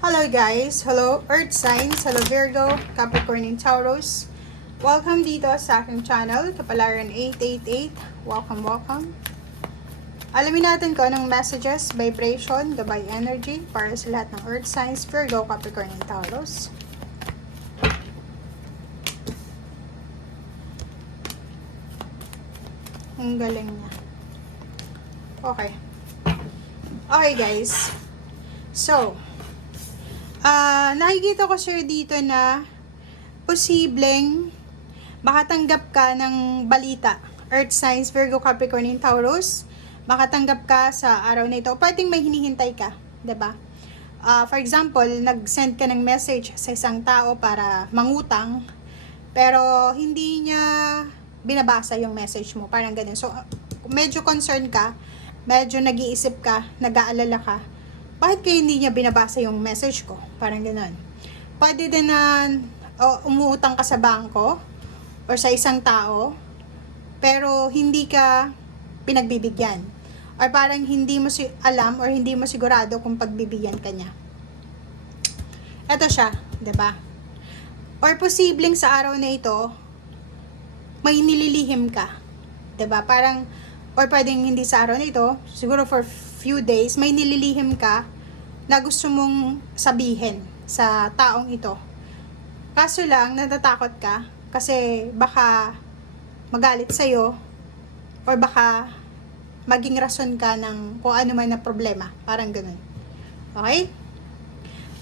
Hello guys! Hello Earth Signs! Hello Virgo, Capricorn and Taurus. Welcome dito sa aking channel, Kapalaran 888. Welcome. Alamin natin kung anong messages, vibration, gabay energy para sa lahat ng Earth Signs, Virgo, Capricorn and Taurus. Ang galing niya. Okay. Okay guys. So, nakikita ko sir dito na posibleng makatanggap ka ng balita. Earth Signs, Virgo, Capricorn, and Taurus. Makatanggap ka sa araw na ito. Pwedeng may hinihintay ka, 'di ba? For example, nag-send ka ng message sa isang tao para mangutang, pero hindi niya binabasa yung message mo. Parang ganun. So, medyo concerned ka, medyo nag-iisip ka, nag-aalala ka. Bakit kayo hindi niya binabasa yung message ko? Parang gano'n. Pwede din na umuutang ka sa bangko or sa isang tao, pero hindi ka pinagbibigyan. Or parang hindi mo alam or hindi mo sigurado kung pagbibigyan ka niya. Ito siya, 'di ba? Or posibleng sa araw na ito, may nililihim ka. 'Di ba? Parang, or pwedeng hindi sa araw na ito, siguro for few days, may nililihim ka na gusto mong sabihin sa taong ito. Kaso lang, natatakot ka kasi baka magalit sa'yo or baka maging rason ka ng kung ano man na problema. Parang ganun. Okay?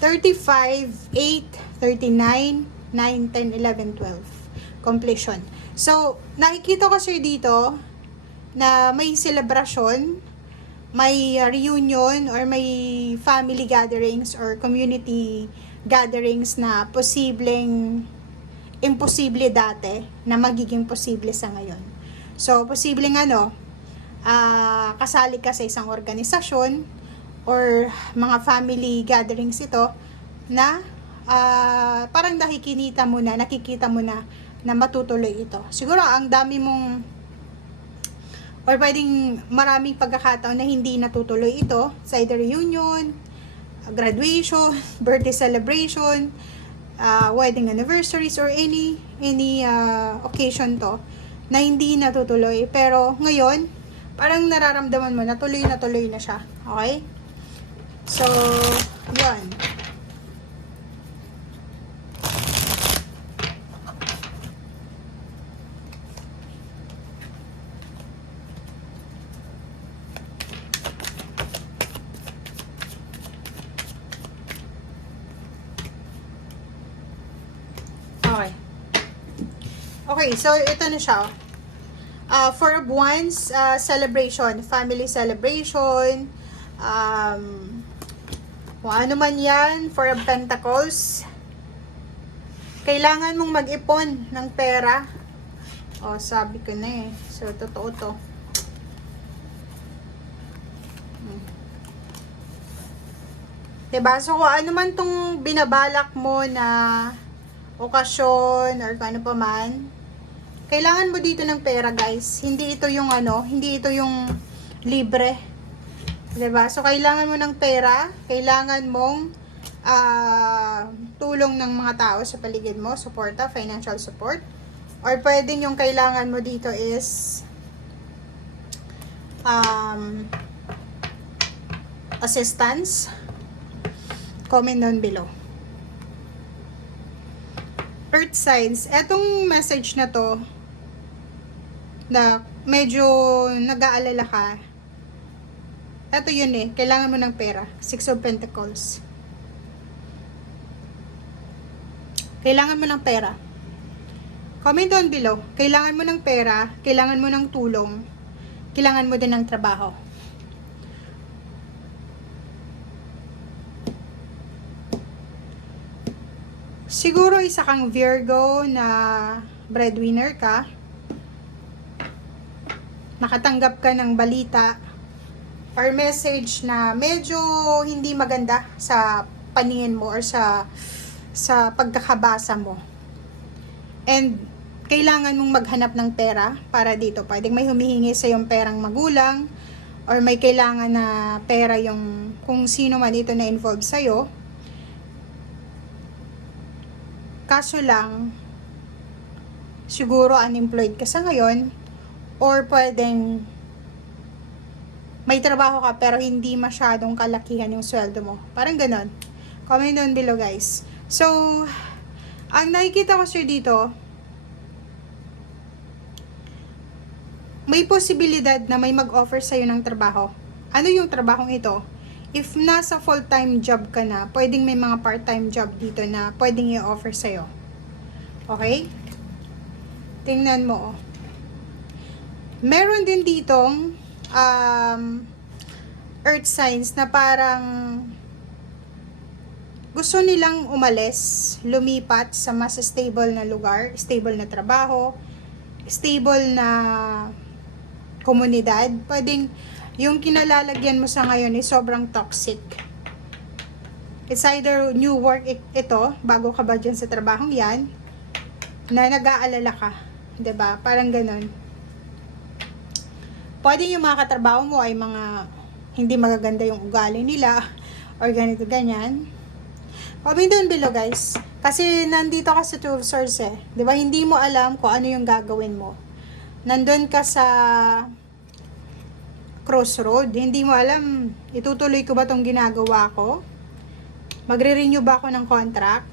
35, 8, 39, 9, 10, 11, 12. Completion. So, nakikita ko sir dito na may celebration, may reunion, or may family gatherings or community gatherings na posibleng imposible dati na magiging posible sa ngayon. So, posibleng kasali ka sa isang organisasyon or mga family gatherings ito na parang nakikita mo na matutuloy ito. Siguro ang dami mong or pwedeng maraming pagkakataon na hindi natutuloy ito sa either reunion, graduation, birthday celebration, wedding anniversaries, or any occasion to na hindi natutuloy. Pero ngayon, parang nararamdaman mo na tuloy na siya. Okay? So, yun. Okay, so ito na siya. Four of Wands, celebration, family celebration, kung ano man yan, Four of Pentacles. Kailangan mong mag-ipon ng pera. Sabi ko na eh. So, totoo to. Diba? So, kung ano man tong binabalak mo na okasyon or kung ano pa man, kailangan mo dito ng pera guys. Hindi ito yung hindi ito yung libre. 'Di ba? So kailangan mo ng pera, kailangan mong tulong ng mga tao sa paligid mo, suporta, financial support. Or pwedeng yung kailangan mo dito is assistance. Comment down below. Earth signs, etong message na to na medyo nag-aalala ka, eto yun eh, kailangan mo ng pera. Six of Pentacles. Kailangan mo ng pera. Comment down below. Kailangan mo ng pera, kailangan mo ng tulong, kailangan mo din ng trabaho. Siguro isa kang Virgo na breadwinner ka. Nakatanggap ka ng balita or message na medyo hindi maganda sa paningin mo or sa pagkakabasa mo. And kailangan mong maghanap ng pera para dito. Pwedeng may humihingi sa yung perang magulang or may kailangan na pera yung kung sino man dito na involved sa'yo. Kaso lang, siguro unemployed ka sa ngayon, or pwedeng may trabaho ka pero hindi masyadong kalakihan yung sweldo mo. Parang ganon. Comment down below, guys. So, ang nakikita ko sir dito, may posibilidad na may mag-offer sa'yo ng trabaho. Ano yung trabahong ito? If nasa full-time job ka na, pwedeng may mga part-time job dito na pwedeng i-offer sa'yo. Okay? Tingnan mo. Meron din ditong earth signs na parang gusto nilang umalis, lumipat sa mas stable na lugar, stable na trabaho, stable na komunidad. Pwedeng yung kinalalagyan mo sa ngayon is sobrang toxic. It's either new work ito, bago ka ba dyan sa trabahong yan, na nag-aalala ka. 'Di ba? Parang ganun. Pwede yung mga katrabaho mo ay mga hindi magaganda yung ugali nila or ganito ganyan. Comment down below, guys. Kasi nandito ka sa 12 source eh. 'Di ba? Hindi mo alam kung ano yung gagawin mo. Nandun ka sa crossroad. Hindi mo alam, itutuloy ko ba tong ginagawa ko? Magre-renew ba ako ng contract?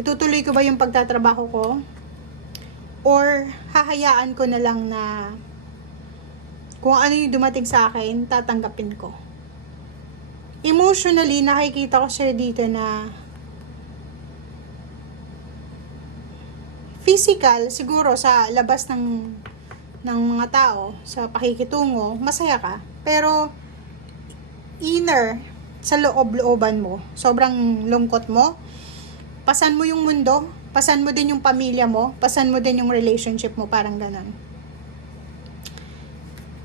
Itutuloy ko ba yung pagtatrabaho ko? Or hahayaan ko na lang na kung ano yung dumating sa akin, tatanggapin ko. Emotionally, nakikita ko sir dito na physical, siguro sa labas ng mga tao, sa pakikitungo, masaya ka. Pero inner, sa loob-looban mo, sobrang lungkot mo, pasan mo yung mundo, pasan mo din yung pamilya mo, pasan mo din yung relationship mo, parang ganon.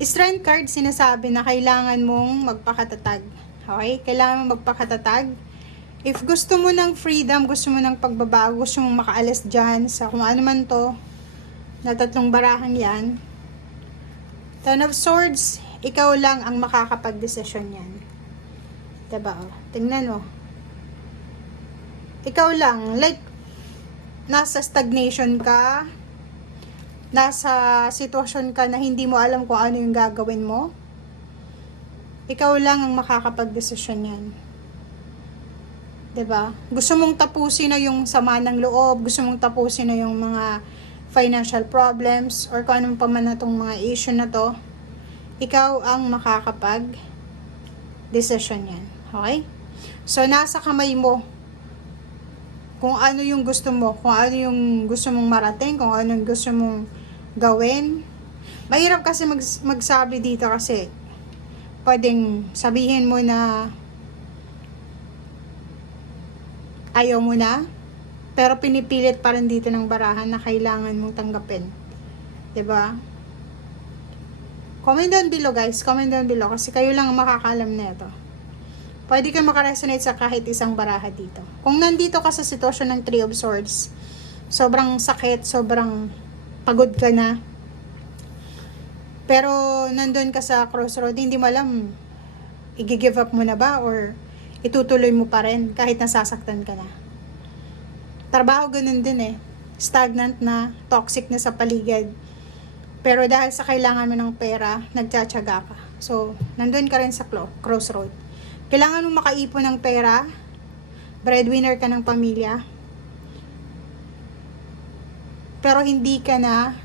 Strength card, sinasabi na kailangan mong magpakatatag. Okay? Kailangan mong magpakatatag. If gusto mo ng freedom, gusto mo ng pagbabago, gusto mong makaalis dyan sa kung ano man to, na tatlong barahang yan, Ten of Swords, ikaw lang ang makakapag-desisyon yan. Diba? Tingnan mo. Ikaw lang, like, nasa stagnation ka, nasa sitwasyon ka na hindi mo alam kung ano yung gagawin mo, ikaw lang ang makakapag-desisyon yan. 'Di ba? Gusto mong tapusin na yung sama ng loob, gusto mong tapusin na yung mga financial problems, or kung anong pa man na tong mga issue na to, ikaw ang makakapag-desisyon yan. Okay? So, nasa kamay mo kung ano yung gusto mo, kung ano yung gusto mong marating, kung ano yung gusto mong gawin. Mahirap kasi magsabi dito kasi pwedeng sabihin mo na ayaw mo na, pero pinipilit pa rin dito ng barahan na kailangan mong tanggapin. 'Di ba? Comment down below, guys. Comment down below kasi kayo lang ang makakaalam nito. Pwede kang makaresonate sa kahit isang baraha dito. Kung nandito ka sa sitwasyon ng Three of Swords, sobrang sakit, sobrang pagod ka na, pero nandun ka sa crossroad, hindi mo alam, i-give up mo na ba or itutuloy mo pa rin kahit nasasaktan ka na. Trabaho ganun din eh. Stagnant na, toxic na sa paligid. Pero dahil sa kailangan mo ng pera, nagtsatsaga ka. So, nandun ka rin sa crossroad. Kailangan mo makaipon ng pera, breadwinner ka ng pamilya, pero hindi ka na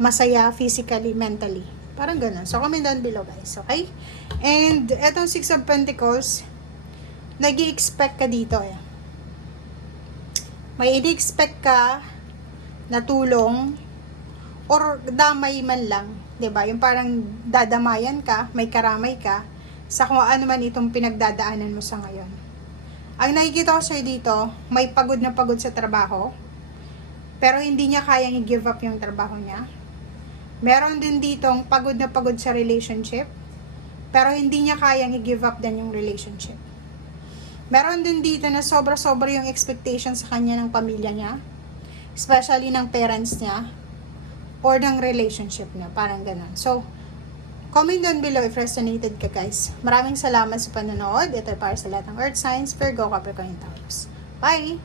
masaya physically, mentally. Parang ganun. So, comment down below, guys. Okay? And, etong Six of Pentacles, nag-i-expect ka dito eh. May i-expect ka na tulong or damay man lang. 'Di ba? Yung parang dadamayan ka, may karamay ka sa kung ano man itong pinagdadaanan mo sa ngayon. Ang nakikita ko sa'yo dito, may pagod na pagod sa trabaho, pero hindi niya kayang i-give up yung trabaho niya. Meron din ditong pagod na pagod sa relationship, pero hindi niya kayang i-give up din yung relationship. Meron din dito na sobra-sobra yung expectation sa kanya ng pamilya niya, especially ng parents niya, or ng relationship niya, parang ganun. So, comment down below if resonated ka, guys. Maraming salamat sa panonood. Ito ay para sa lahat ng Earth Signs, Virgo, Capricorn, Taurus. Bye!